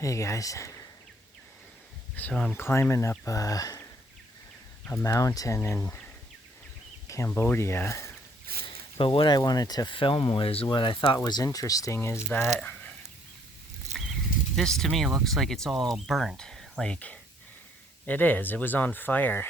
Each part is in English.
Hey guys, so I'm climbing up a mountain in Cambodia, but what I wanted to film was what I thought was interesting is that this to me looks like it's all burnt, like it was on fire.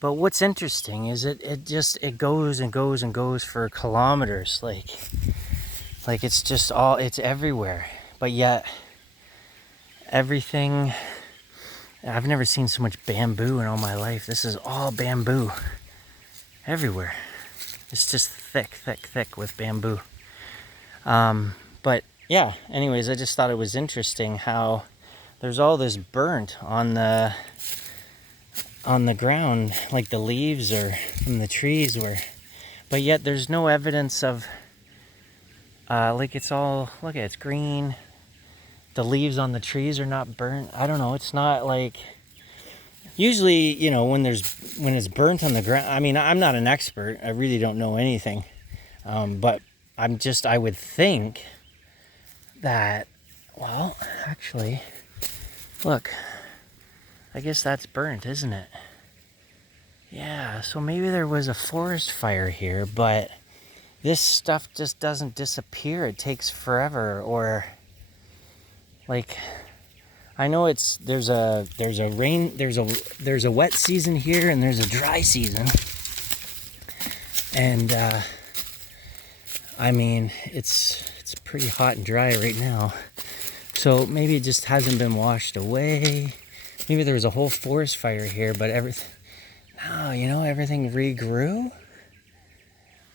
But what's interesting is it goes and goes and goes for kilometers, like it's everywhere, but yet everything. I've never seen so much bamboo in all my life. This is all bamboo everywhere. It's just thick with bamboo. But yeah, anyways, I just thought it was interesting how there's all this burnt on the ground, like the leaves or from the trees were, but yet there's no evidence of like it's all, look at it, it's green. The leaves on the trees are not burnt. I don't know, it's not like, usually, you know, when it's burnt on the ground, I mean, I'm not an expert, I really don't know anything, but I would think that, well, actually, look, I guess that's burnt, isn't it? Yeah, so maybe there was a forest fire here, but this stuff just doesn't disappear. It takes forever, or like, I know there's a wet season here and there's a dry season. And I mean, it's pretty hot and dry right now. So maybe it just hasn't been washed away. Maybe there was a whole forest fire here, but everything regrew.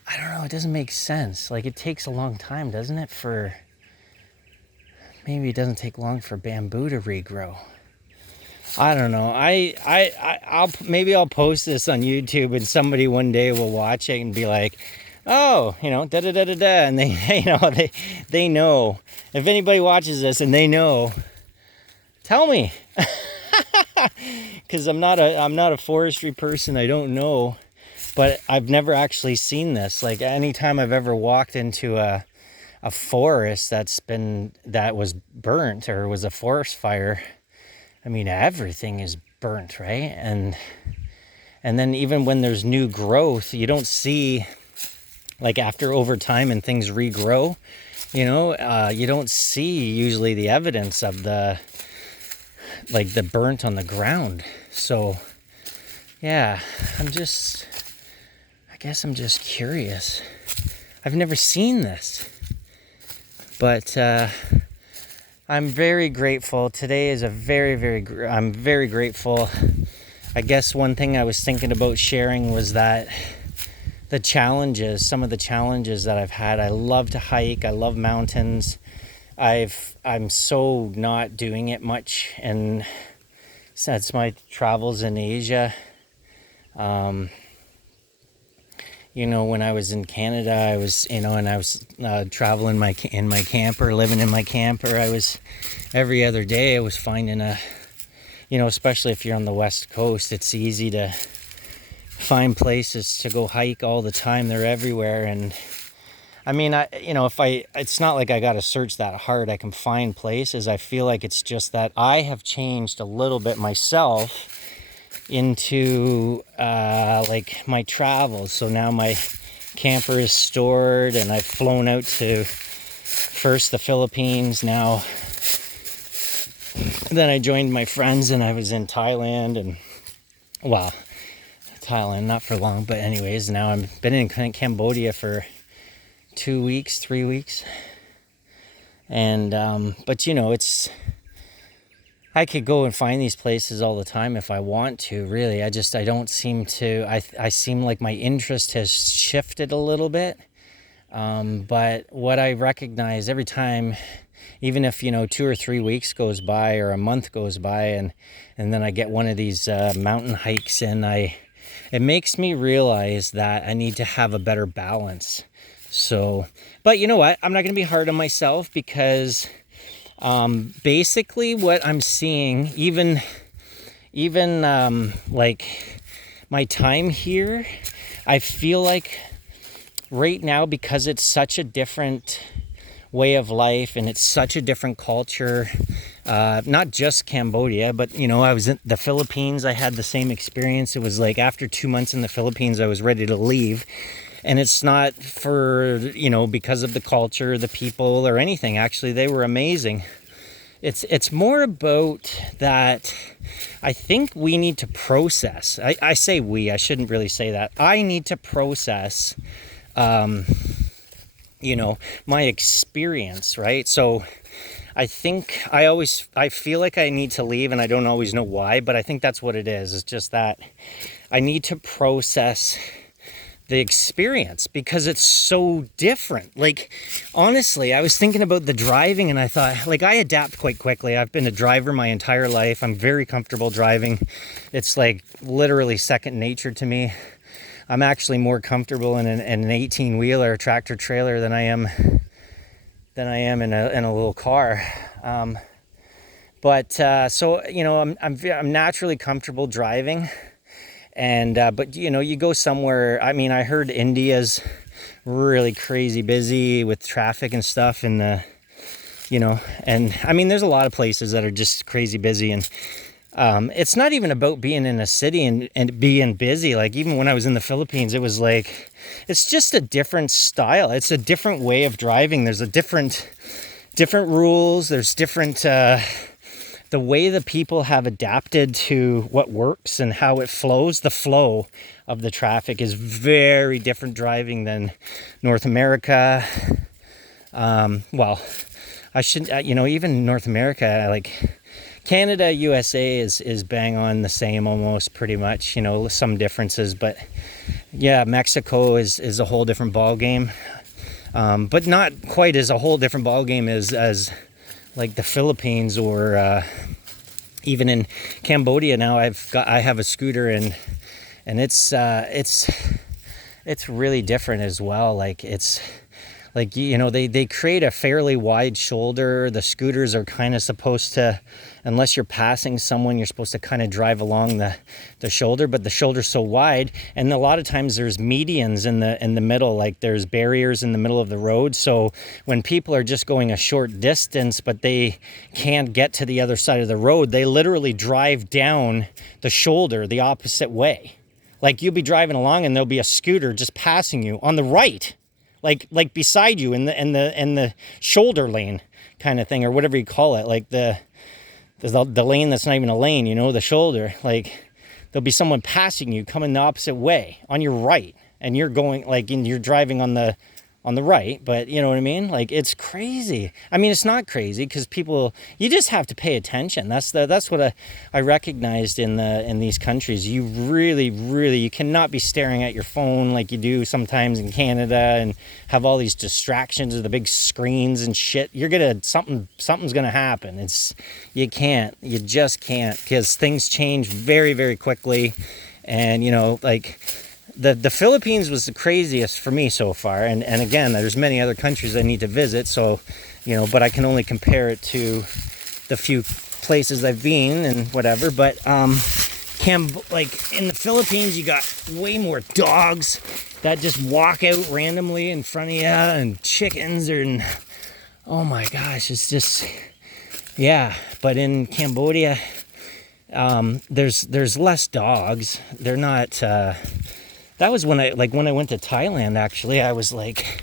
I don't know, it doesn't make sense. Like, it takes a long time, doesn't it, maybe it doesn't take long for bamboo to regrow. I don't know. I'll post this on YouTube, and somebody one day will watch it and be like, oh, da da da da da, and they know. If anybody watches this and they know, tell me, because I'm not a forestry person. I don't know, but I've never actually seen this. Like, anytime I've ever walked into a forest that was burnt or was a forest fire, I mean, everything is burnt, right? And then even when there's new growth, you don't see, like, after over time and things regrow, you don't see usually the evidence of the burnt on the ground. So yeah, I guess I'm just curious. I've never seen this, but I'm very grateful. Today is I'm very grateful. I guess one thing I was thinking about sharing was that some of the challenges that I've had. I love to hike. I love mountains. I'm so not doing it much, and since my travels in Asia, when I was in Canada, I was, and I was traveling in my camper, living in my camper. I was, every other day I was finding especially if you're on the West Coast, it's easy to find places to go hike all the time. They're everywhere. And I mean, it's not like I got to search that hard. I can find places. I feel like it's just that I have changed a little bit myself into like my travels. So now my camper is stored, and I've flown out to first the Philippines. Now then I joined my friends and I was in Thailand, and Thailand not for long, but anyways, now I've been in Cambodia for 2 weeks, 3 weeks, and but I could go and find these places all the time if I want to, really. I don't seem to, I seem like my interest has shifted a little bit. But what I recognize every time, even if, 2 or 3 weeks goes by or a month goes by, and then I get one of these mountain hikes in, it makes me realize that I need to have a better balance. So, but you know what? I'm not going to be hard on myself, because basically what I'm seeing, even like my time here, I feel like right now, because it's such a different way of life, and it's such a different culture. Not just Cambodia, but I was in the Philippines. I had the same experience. It was like after 2 months in the Philippines, I was ready to leave. And it's not for, because of the culture, the people, or anything. Actually, they were amazing. It's more about that. I think we need to process. I say we. I shouldn't really say that. I need to process, my experience, right? So I think I feel like I need to leave, and I don't always know why, but I think that's what it is. It's just that I need to process the experience because it's so different. Like, honestly, I was thinking about the driving, and I thought, like, I adapt quite quickly. I've been a driver my entire life. I'm very comfortable driving. It's like literally second nature to me. I'm actually more comfortable in an 18-wheeler tractor trailer than I am in a little car. So I'm naturally comfortable driving. And but you go somewhere. I mean, I heard India's really crazy busy with traffic and stuff, and and I mean, there's a lot of places that are just crazy busy, and it's not even about being in a city and being busy. Like, even when I was in the Philippines, it was like, it's just a different style. It's a different way of driving. There's a different rules. There's different the way the people have adapted to what works and how it flows. The flow of the traffic is very different driving than North America. Well, I should, even North America, like Canada, USA is bang on the same almost, pretty much, some differences, but yeah, Mexico is a whole different ball game. But not quite as a whole different ball game as like the Philippines, or even in Cambodia now. I have a scooter, and it's really different as well. Like, it's like, they create a fairly wide shoulder. The scooters are kind of supposed to, unless you're passing someone, you're supposed to kind of drive along the shoulder, but the shoulder's so wide, and a lot of times there's medians in the middle, like there's barriers in the middle of the road. So when people are just going a short distance, but they can't get to the other side of the road, they literally drive down the shoulder the opposite way. Like, you'll be driving along and there'll be a scooter just passing you on the right, like beside you in the shoulder lane kind of thing, or whatever you call it, like the lane that's not even a lane, the shoulder. Like, there'll be someone passing you coming the opposite way on your right, and you're going, like, and you're driving on the right, but you know what I mean? Like, it's crazy. I mean, it's not crazy because you just have to pay attention. That's what I recognized in these countries. You really, really, you cannot be staring at your phone like you do sometimes in Canada and have all these distractions of the big screens and shit. Something's gonna happen. You just can't, because things change very, very quickly. And like, the Philippines was the craziest for me so far, and again, there's many other countries I need to visit, so but I can only compare it to the few places I've been and whatever. But like in the Philippines, you got way more dogs that just walk out randomly in front of you, and chickens, and oh my gosh, it's just, yeah. But in Cambodia, there's less dogs. They're not that was when I went to Thailand. Actually, I was like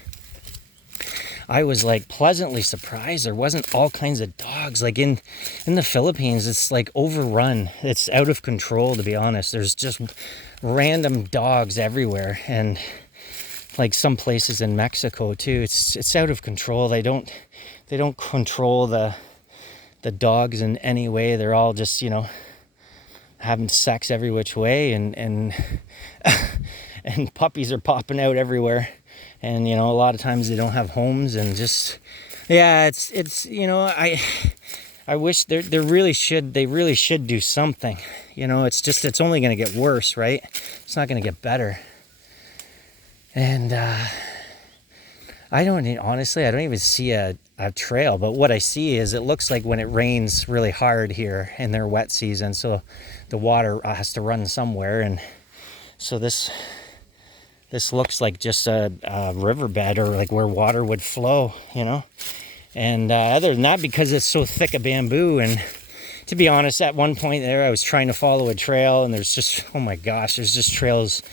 pleasantly surprised. There wasn't all kinds of dogs. Like in the Philippines, it's like overrun. It's out of control, to be honest. There's just random dogs everywhere, and like some places in Mexico too. It's out of control. They don't control the dogs in any way. They're all just having sex every which way, and and puppies are popping out everywhere, and a lot of times they don't have homes, and just, yeah, it's I wish they really should do something. It's only going to get worse, right? It's not going to get better. And I don't even see a trail, but what I see is, it looks like when it rains really hard here in their wet season, so the water has to run somewhere, and so this this looks like just a riverbed, or like where water would flow, you know. And other than that, because it's so thick of bamboo, and to be honest, at one point there I was trying to follow a trail, and there's just, oh my gosh, there's just trails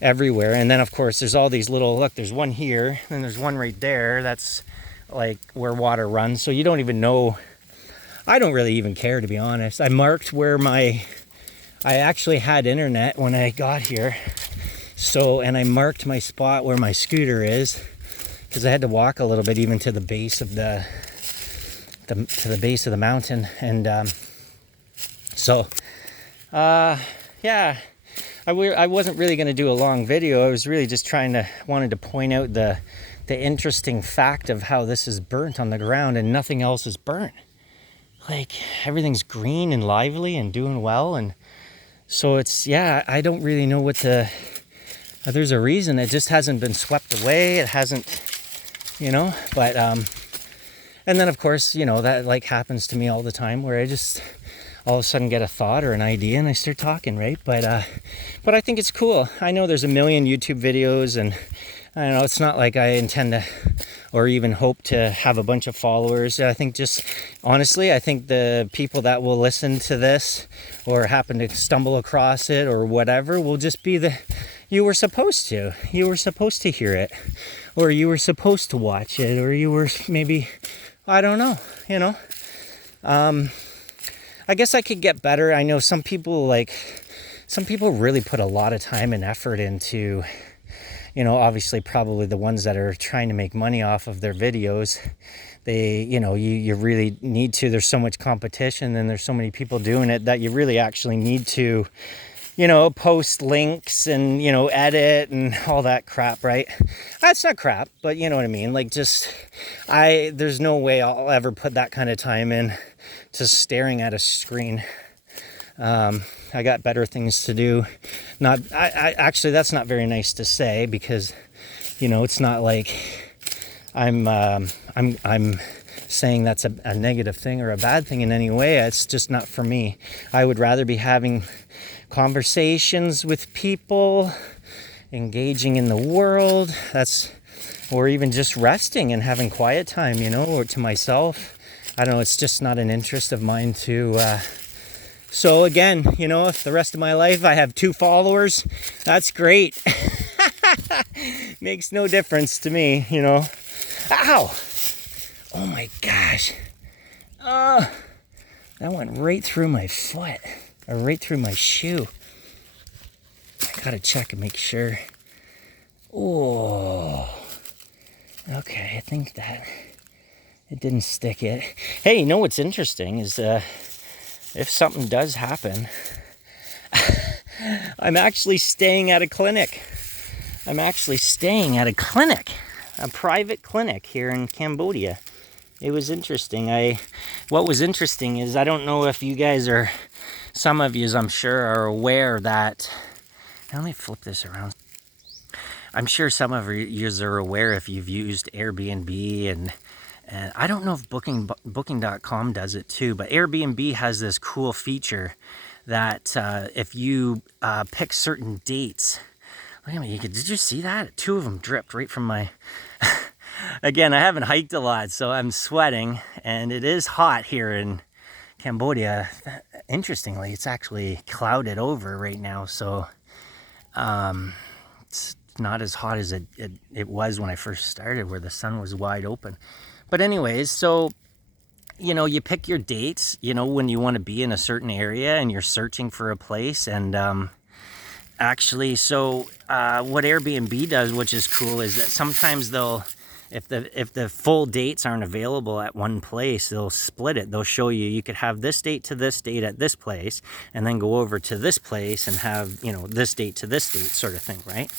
everywhere. And then of course there's all these little, look, there's one here and there's one right there, that's like where water runs. So you don't even know. I don't really even care, to be honest. I marked where I actually had internet when I got here. So, and I marked my spot where my scooter is, because I had to walk a little bit even to the base of the base of the mountain. And yeah, I wasn't really going to do a long video. I was really just wanted to point out the interesting fact of how this is burnt on the ground and nothing else is burnt. Like, everything's green and lively and doing well. And so it's, yeah, I don't really know what there's a reason. It just hasn't been swept away. It hasn't, you know, but, and then of course, you know, that like happens to me all the time, where I just all of a sudden get a thought or an idea and I start talking, right? But I think it's cool. I know there's a million YouTube videos, and I don't know, it's not like I intend to or even hope to have a bunch of followers. I think just, honestly, I think the people that will listen to this or happen to stumble across it or whatever will just be you were supposed to hear it, or you were supposed to watch it, or you were maybe, I don't know, you know. I guess I could get better. I know some people really put a lot of time and effort into, you know, obviously probably the ones that are trying to make money off of their videos. They, you know, you really need to. There's so much competition and there's so many people doing it that you really actually need to, you know, post links and, you know, edit and all that crap, right? That's not crap, but you know what I mean? Like, just, there's no way I'll ever put that kind of time in to staring at a screen. I got better things to do. Actually, that's not very nice to say, because, you know, it's not like I'm saying that's a negative thing or a bad thing in any way. It's just not for me. I would rather be having conversations with people, engaging in the world, or even just resting and having quiet time, you know, or to myself. I don't know, it's just not an interest of mine to, so again, you know, if the rest of my life I have 2 followers, that's great. Makes no difference to me, you know. Ow! Oh my gosh. That went right through my foot, or right through my shoe. I gotta check and make sure. Oh. Okay, I think that it didn't stick it. Hey, you know what's interesting is, if something does happen, I'm actually staying at a clinic. A private clinic here in Cambodia. It was interesting. What was interesting is, I don't know if you guys are, some of you I'm sure are aware that, now let me flip this around. I'm sure some of you are aware, if you've used Airbnb, and I don't know if booking.com does it too, but Airbnb has this cool feature that if you pick certain dates, look at me, did you see that? 2 of them dripped right from my, again, I haven't hiked a lot, so I'm sweating, and it is hot here in Cambodia. Interestingly, it's actually clouded over right now, so it's not as hot as it was when I first started, where the sun was wide open. But anyways, so, you know, you pick your dates, you know, when you want to be in a certain area and you're searching for a place. And actually, so what Airbnb does, which is cool, is that sometimes they'll, if the full dates aren't available at one place, they'll split it. They'll show you could have this date to this date at this place, and then go over to this place and have, you know, this date to this date sort of thing, right?